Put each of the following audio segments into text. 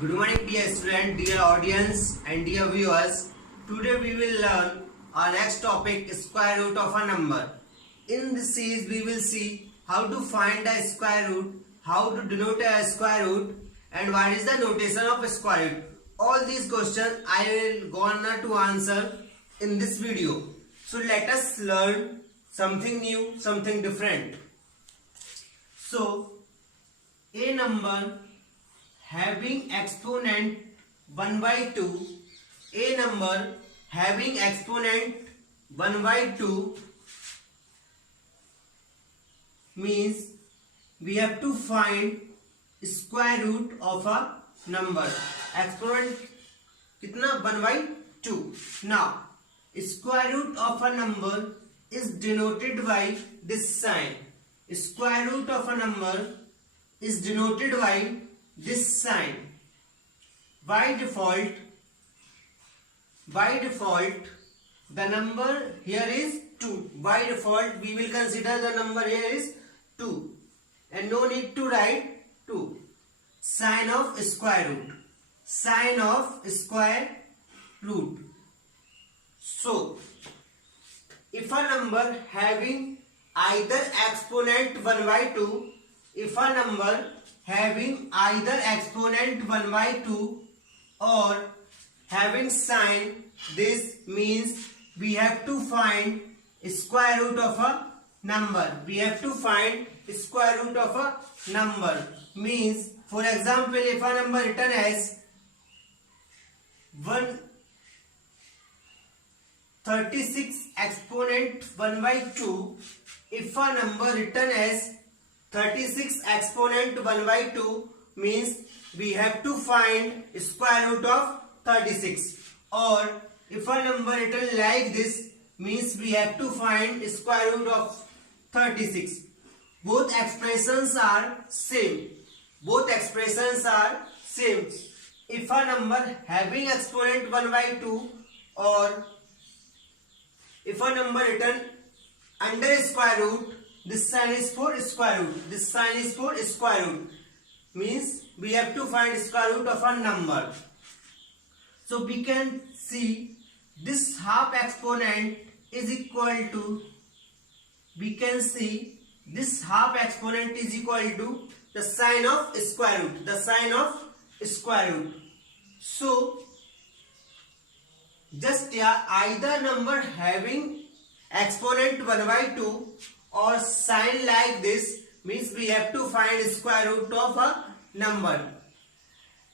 Good morning, dear student, dear audience, and dear viewers. Today we will learn our next topic, square root of a number. In this series, we will see how to find a square root, how to denote a square root, and what is the notation of a square root. All these questions I will gonna to answer in this video. So let us learn something new, something different. So a number having exponent 1 by 2, a number having exponent 1 by 2 means we have to find square root of a number. Exponent kitna 1 by 2. Now square root of a number is denoted by this sign. Square root of a number is denoted by this sign. By default the number here is 2. By default we will consider the number here is 2 and no need to write 2. Sign of square root. Sign of square root. So if a number having either exponent 1 by 2, if a number having either exponent 1 by 2 or having sign, this means we have to find square root of a number. We have to find square root of a number. Means, for example, if a number written as 136 exponent 1 by 2, if a number written as 36 exponent 1 by 2 means we have to find square root of 36, or if a number written like this means we have to find square root of 36. Both expressions are same. Both expressions are same. If a number having exponent 1 by 2 or if a number written under square root, this sign is for square root. This sign is for square root. Means we have to find square root of a number. So we can see this half exponent is equal to, we can see this half exponent is equal to the sign of square root. The sign of square root. So just either number having exponent 1 by 2 or sign like this means we have to find square root of a number.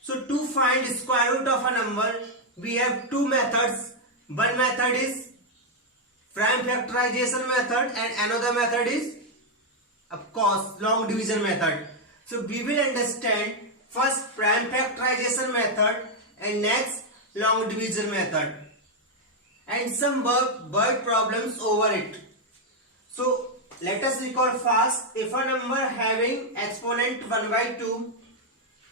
So to find square root of a number we have two methods. One method is prime factorization method and another method is of course long division method. So we will understand first prime factorization method and next long division method and some word problems over it. So let us recall fast. If a number having exponent 1 by 2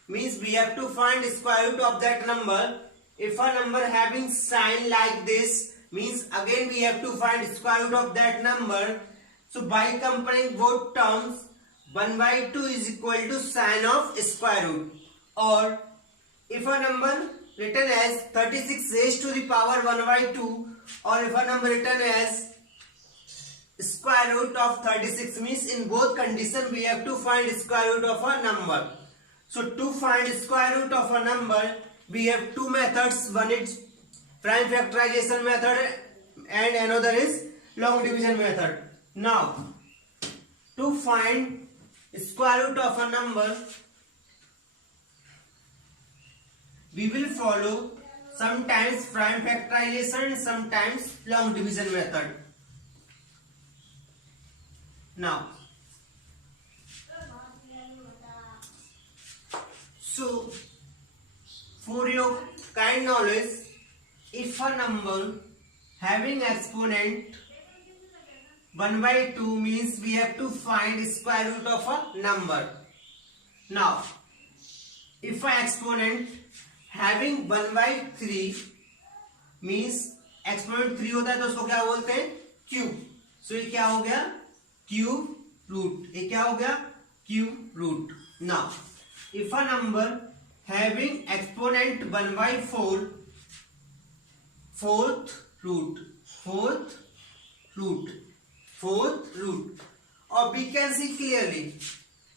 means we have to find square root of that number. If a number having sign like this means again we have to find square root of that number. So by comparing both terms, 1 by 2 is equal to sign of square root. Or if a number written as 36 raised to the power 1 by 2 or if a number written as square root of 36 means in both conditions we have to find square root of a number. So to find square root of a number we have two methods. One is prime factorization method and another is long division method. Now to find square root of a number we will follow sometimes prime factorization, sometimes long division method. Now, so for your kind knowledge, if a number having exponent 1 by 2 means we have to find square root of a number. Now, if an exponent having 1 by 3 means exponent 3 होता है तो उसको क्या बोलते हैं cube. सो ये क्या हो गया क्यूब रूट. ये क्या हो गया cube root. Now if a number having exponent 1/4 fourth root और we can see clearly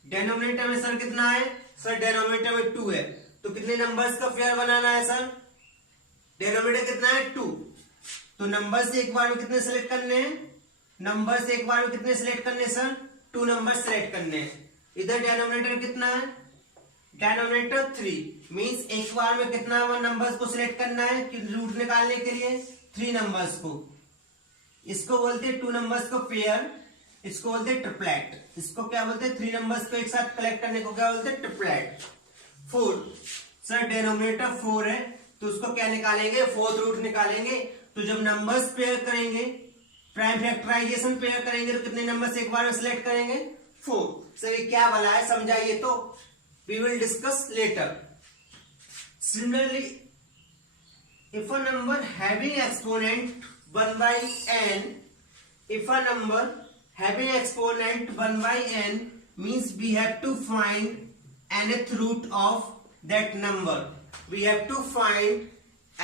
denominator में सर कितना है, सर डेनोमिनेटर में 2 है, तो कितने नंबर्स का पेयर बनाना है सर, डेनोमिनेटर कितना है 2, तो नंबर्स एक बार में कितने सेलेक्ट करने हैं, नंबर्स एक बार में कितने सेलेक्ट करने हैं सर, 2 नंबर सेलेक्ट करने हैं। इधर डेनोमिनेटर कितना है, डेनोमिनेटर 3 मींस एक बार में कितना नंबर्स को सिलेक्ट करना है कि रूट निकालने के लिए 3 नंबर्स को। इसको बोलते हैं 2 नंबर्स को पेयर, इसको बोलते हैं ट्रिपलेट। इसको क्या बोलते हैं, 3 नंबर्स को एक साथ कलेक्ट करने को क्या बोलते हैं, ट्रिपलेट। 4 सर डेनोमिनेटर 4 है तो उसको क्या निकालेंगे, फोर्थ रूट निकालेंगे। तो जब नंबर्स पेयर करेंगे, प्राइम फैक्टराइजेशन पेयर करेंगे तो कितने नंबर्स एक बार में सिलेक्ट करेंगे, 4। सर ये क्या वाला है समझाइए तो, we will discuss later. Similarly, if a number having exponent 1 by n, if a number having exponent 1 by n means we have to find nth root of that number. We have to find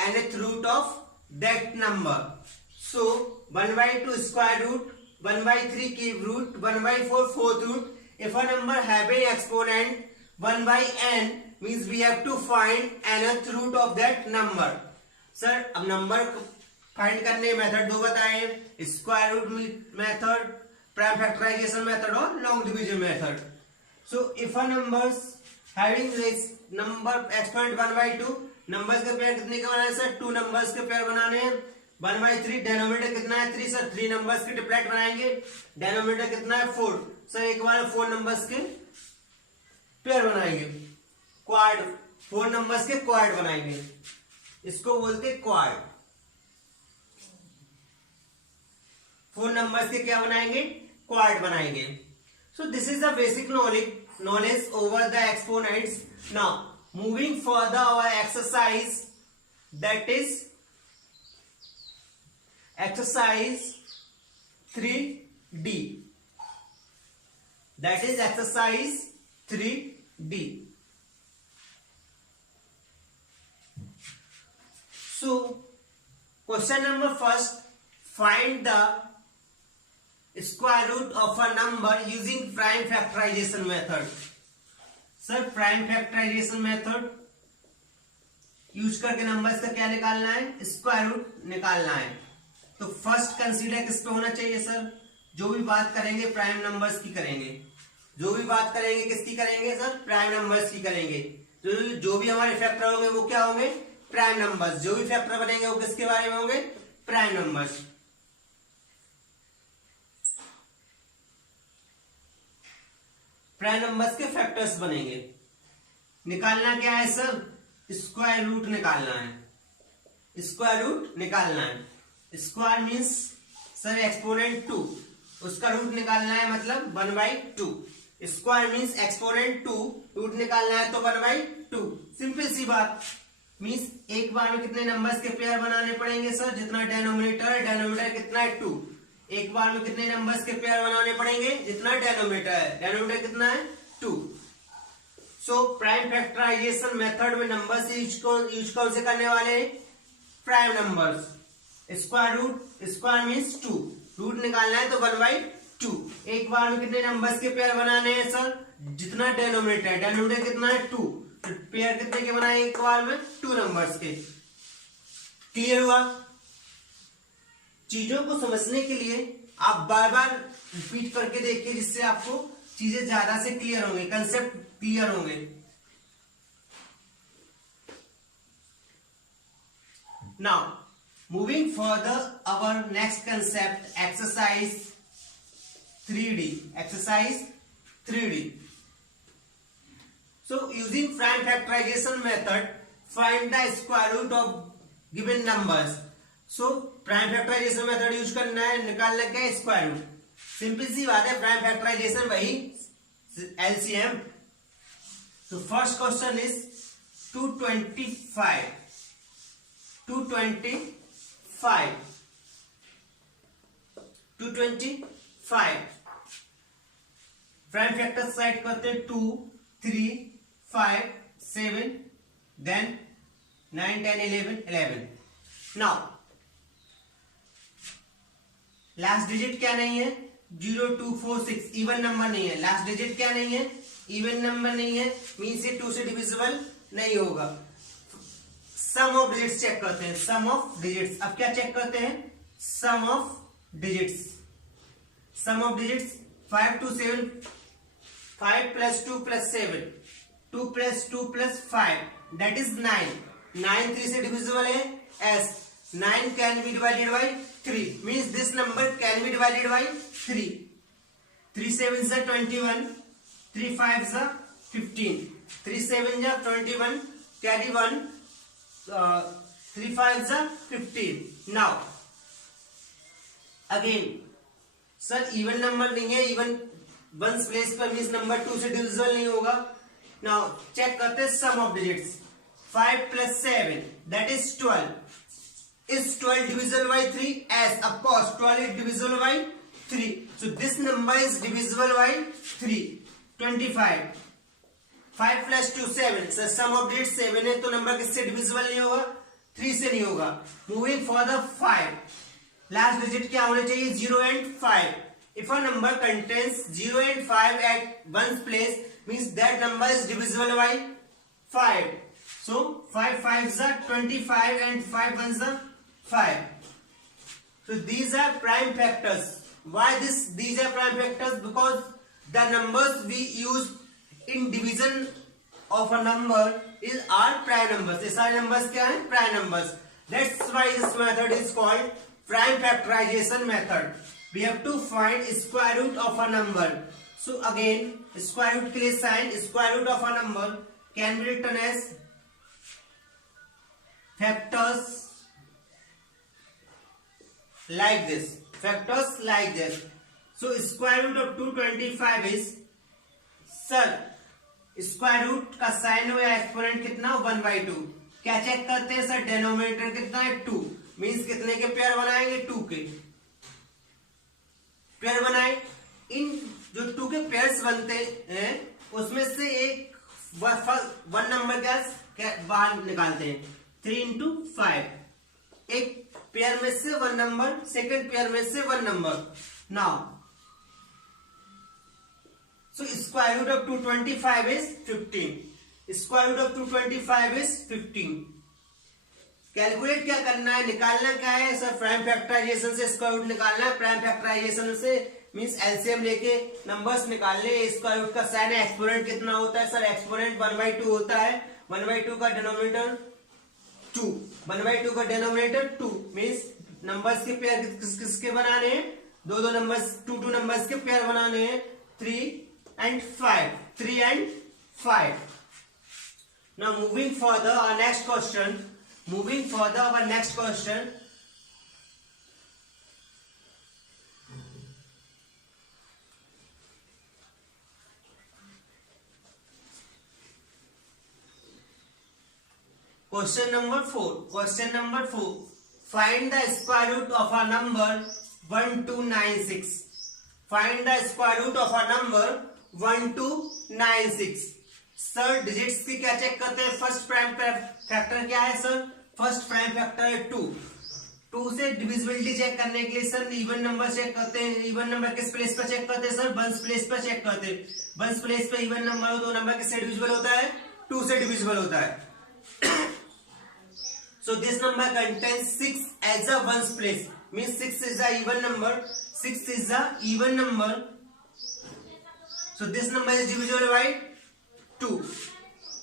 nth root of that number. So 1 by 2 square root, 1 by 3 cube root, 1 by 4 fourth root. If a number having exponent 1 by n means we have to find nth root of that number. Sir अब number find करने method 2 बताए, square root method, prime factorisation method और long division method. So if a numbers having number exponent 1 by 2, numbers के pair कितने के बनाने sir, 2 numbers के pair बनाने हैं। 1 by 3 डेनोमिनेटर कितना है 3, सर 3 नंबर्स के ट्रिपलेट बनाएंगे। डेनोमिनेटर कितना है 4, सर एक बार 4 नंबर्स के पेयर बनाएंगे। क्वाड 4 नंबर्स के क्वाड बनाएंगे, इसको बोलते हैं क्वाड। 4 नंबर्स के क्या बनाएंगे, क्वाड बनाएंगे। So this is the basic knowledge over the exponents. Now moving for the our exercise, that is exercise 3D, that is exercise 3D. So, question number first, find the square root of a number using prime factorization method. Sir, prime factorization method use करके numbers का क्या निकालना है, square root निकालना है। तो first consider किस पे होना चाहिए सर, जो भी बात करेंगे प्राइम नंबर्स की करेंगे, जो भी बात करेंगे किसकी करेंगे सर, प्राइम नंबर्स की करेंगे। जो भी हमारे फैक्टर होंगे वो क्या होंगे, प्राइम नंबर्स। जो भी फैक्टर बनेंगे वो किसके बारे में होंगे, प्राइम नंबर्स। प्राइम नंबर्स के फैक्टर्स बनेंगे। निकालना क्या है सर, स्क्वायर रूट निकालना है, स्क्वायर रूट निकालना है। स्क्वायर मीन्स सर एक्सपोनेंट 2, उसका रूट निकालना है मतलब 1 by 2। Square means exponent 2, root निकालना है तो 1 by 2। सिंपल सी बात। मीन्स एक बार में कितने नंबर्स के पेयर बनाने पड़ेंगे सर, जितना डेनोमिनेटर है, डेनोमिनेटर कितना है 2, एक बार में कितने नंबर्स के पेयर बनाने पड़ेंगे, जितना डेनोमिनेटर है, डेनोमिनेटर कितना है 2। सो प्राइम फैक्टराइजेशन मेथड में नंबर्स यूज कौन से करने वाले हैं, prime numbers. Square means 2, root निकालना है तो 1 by 2। एक बार में कितने नंबर्स के पेयर बनाने हैं सर, जितना डेनोमिनेटर है, डेनोमिनेटर कितना है 2, तो पेयर कितने के बनाएंगे एक बार में, 2 नंबर्स के। क्लियर हुआ। चीजों को समझने के लिए आप बार बार रिपीट करके देखिए, जिससे आपको चीजें ज्यादा से क्लियर होंगे, कंसेप्ट क्लियर होंगे। Now moving further, our next concept, exercise 3D. Exercise 3D. So using prime factorization method, find the square root of given numbers. So prime factorization method use करना है, निकालना क्या है, स्क्वायर रूट। सिंपल सी बात है, prime factorisation वही LCM। तो first question is 225 prime factor side करते हैं 2 3 5 7 then 9, 10, 11, 11. Now लास्ट डिजिट क्या नहीं है, 0, 2, 4, 6 इवन नंबर नहीं है. लास्ट डिजिट क्या नहीं है, इवन नंबर नहीं है, मीन्स ये 2 से डिविजिबल नहीं होगा. सम ऑफ डिजिट्स चेक करते हैं. सम ऑफ डिजिट्स, अब क्या चेक करते हैं, sum of digits. Sum of digits 5 to 7, 5 plus 2 plus 7, 2 plus 2 plus 5, that is 9. 9 3 से डिविजिबल है, as 9 can be divided by 3, means this number can be divided by 3. 3 7s are 21, 3 5s are 15, 3 7s are 21, carry 1, 3 5s are 15. Now again sir even number नहीं है, even ones place पर means number 2 से divisible नहीं होगा. Now check करते हैं sum of digits. 5 plus 7, that is 12. Is 12 divisible by 3? As of course 12 is divisible by 3. So this number is divisible by 3. 25. 5 plus 2 7. So sum of digits 7 है, तो number किससे divisible नहीं होगा, 3 से नहीं होगा. Moving for the 5. Last digit क्या होने चाहिए, 0 and 5. If a number contains 0 and 5 at one's place, means that number is divisible by 5. So 5 5s are 25 and 5 1s are 5. So these are prime factors. Why these are prime factors? Because the numbers we use in division of a number are prime numbers. ये सारे numbers क्या हैं, prime numbers. That's why this method is called prime factorization method. We have to find square root of a number. So again square root के लिए sign, square root of a number can be written as factors like this. Factors like this. So square root of 225 is, sir square root का sign हुआ exponent कितना, 1/2. क्या check करते हैं sir, denominator कितना है, 2. मीन्स कितने के पेयर बनाएंगे, 2 के पेयर बनाए. इन जो 2 के पेयर्स बनते हैं उसमें से एक वन नंबर क्या बाहर निकालते हैं, 3 into 5. एक पेयर में से 1 नंबर, सेकेंड पेयर में से 1 number. Now so square root of 225 is 15. Square root of 225 is 15. Calculate क्या करना है, निकालना क्या है सर, प्राइम फैक्टराइजेशन से स्क्वायर रूट निकालना है. प्राइम फैक्टराइजेशन से मींस एलसीएम लेके नंबर्स निकालने. स्क्वायर रूट का साइन है, एक्सपोनेंट कितना होता है सर, एक्सपोनेंट 1/2 होता है. 1/2 का डिनोमिनेटर 2, 1/2 का डिनोमिनेटर 2. मींस नंबर्स के पेयर किसके बनाने हैं, दो नंबर्स, 2 नंबर्स के पेयर बनाने हैं, 3 and 5. 3 and 5. Now moving further, our next question. Question number 4. Find the square root of a number 1296. Find the square root of a number 1296. Sir digits की क्या चेक करते हैं, फर्स्ट प्राइम फैक्टर क्या है sir, first prime factor है 2. 2 से divisibility check करने के लिए सर इवन नंबर चेक करते हैं. इवन नंबर किस प्लेस पर चेक करते हैं सर, वंस प्लेस पर चेक करते हैं. वंस प्लेस पे इवन नंबर हो तो नंबर किससे डिविजिबल होता है, 2 से डिविजिबल होता है. So this number contains 6 as a ones place, means 6 is a even number. 6 is a even number. So this number is divisible by 2.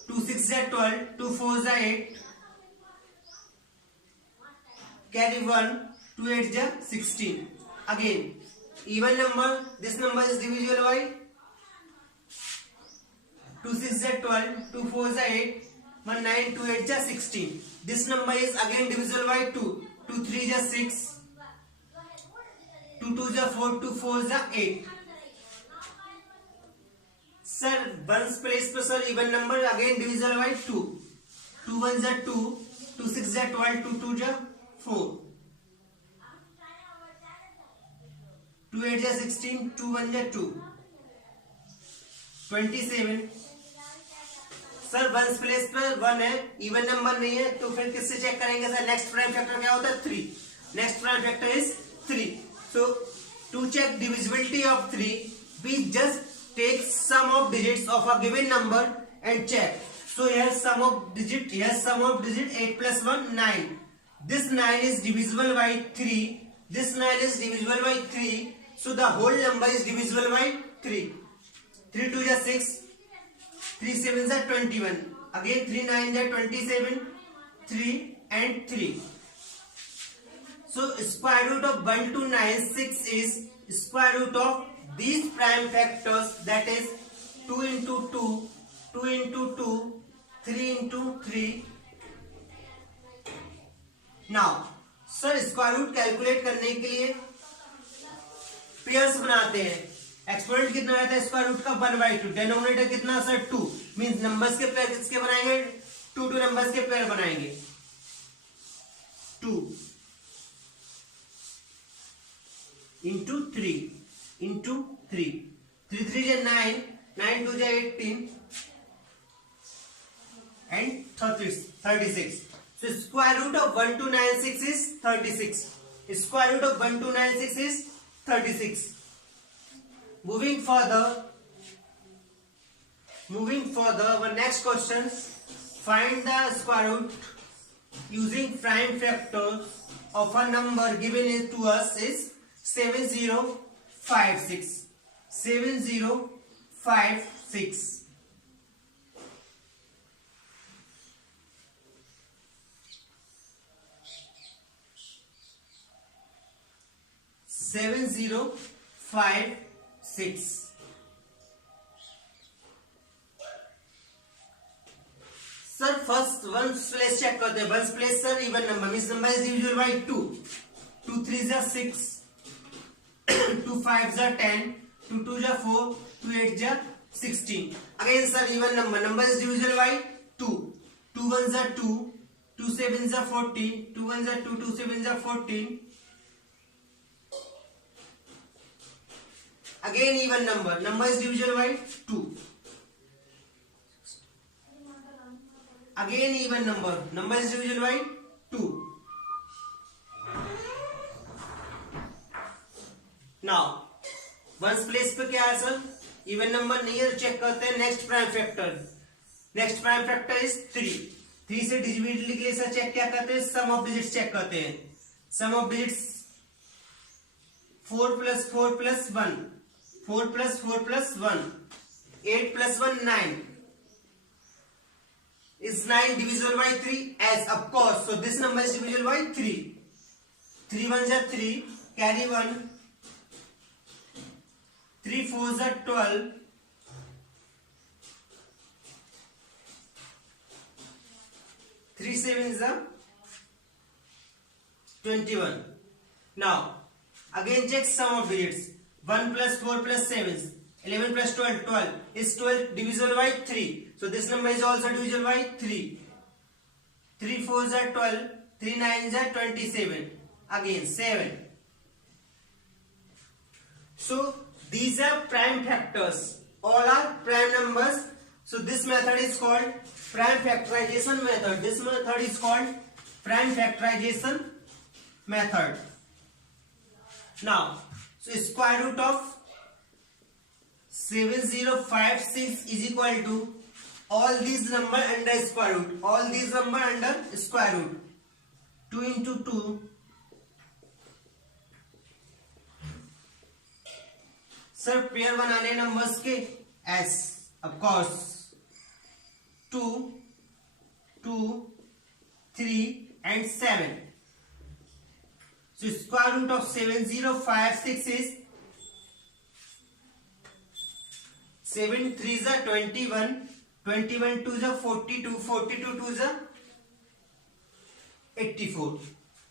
2 6 is 12, 2 4 is 8. Carry 1, 2 8 is 16. Again, even number. This number is divisible by 2 6 is 12, 2 4 is 8, 1 9, 2 8 is 16. This number is again divisible by 2. 2 3 is 6. 2 2 is 4, 2 4 is 8. Sir ones place पर sir even number again divisible by 2. 2 1 is 2, 2 6 is 12, 2 2 is 4, 2 8 is 16, 2 1 is 2, 27. Sir ones place पे 1 है, even number नहीं है, तो फिर किससे check करेंगे sir? Next prime factor क्या होता है? 3. Next prime factor is 3. So to check divisibility of 3, we just take sum of digits of a given number and check. So here sum of digit 8 plus 1 9. This 9 is divisible by 3. This 9 is divisible by 3. So the whole number is divisible by 3. 3 2 is 6. 3 7 is 21. Again 3 9 is 27. 3 and 3. So square root of 1 to 9 6 is square root of these prime factors, that is 2 into 2, 2 into 2, 3 into 3. Now sir square root calculate करने के लिए pairs बनाते हैं. Exponent कितना रहता है square root का? 1/2. Denominator कितना सर? 2. मींस नंबर्स के पेयर किसके बनाएंगे? 2 नंबर्स के पेयर बनाएंगे. 2 into 3 into 3. 3 3 is 9, 9 2 is 18 and 36. So square root of 1296 is 36. Square root of 1296 is 36. Moving further, our next question, find the square root using prime factors of a number given to us is 7056. 7056. Sir first ones place check करते हैं. Ones place sir even number means number is divisible by 2. 2 3 is 6. 2 5 is 10. 2 2 is 4. 2 8 is 16. Again sir even number is divisible by 2. 2 1 is 2. 2 7 is 14. 2 1 is 2. 2 7 is 14. Again even number is divisible by 2. Again even number is divisible by 2. Now ones place पे क्या है sir? Even number नहीं है, check करते हैं next prime factor. Next prime factor is 3. 3 से divisibility के लिए सर चेक क्या करते हैं? सम ऑफ डिजिट्स चेक करते हैं. Sum of digits 4 plus 4 plus 1. 4 plus 4 plus 1. 8 plus 1 9. Is 9 divisible by 3? As of course. So this number is divisible by 3. 3 1s are 3. Carry 1. 3 4s are 12. 3 7s are 21. Now again check sum of digits. 1 plus 4 plus 7. 11 plus 12 12. Is 12 divisible by 3? So this number is also divisible by 3. 3 4s are 12. 3 9s are 27. Again 7. So these are prime factors. All are prime numbers. So this method is called prime factorization method. This method is called prime factorization method. Now, so square root of 7056 is equal to all these number under square root. All these number under square root. 2 into 2. Sir pair बनाने numbers के S of course 2 2 3 and 7. So square root of 7056 is 7 3s are 21. 21 2s are 42. 42 2s are 84.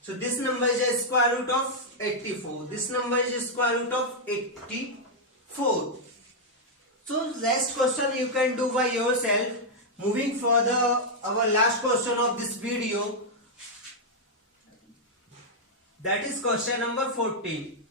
So this number is a square root of 84. This number is a square root of 84. So last question you can do by yourself. Moving further, our last question of this video, that is question number 14.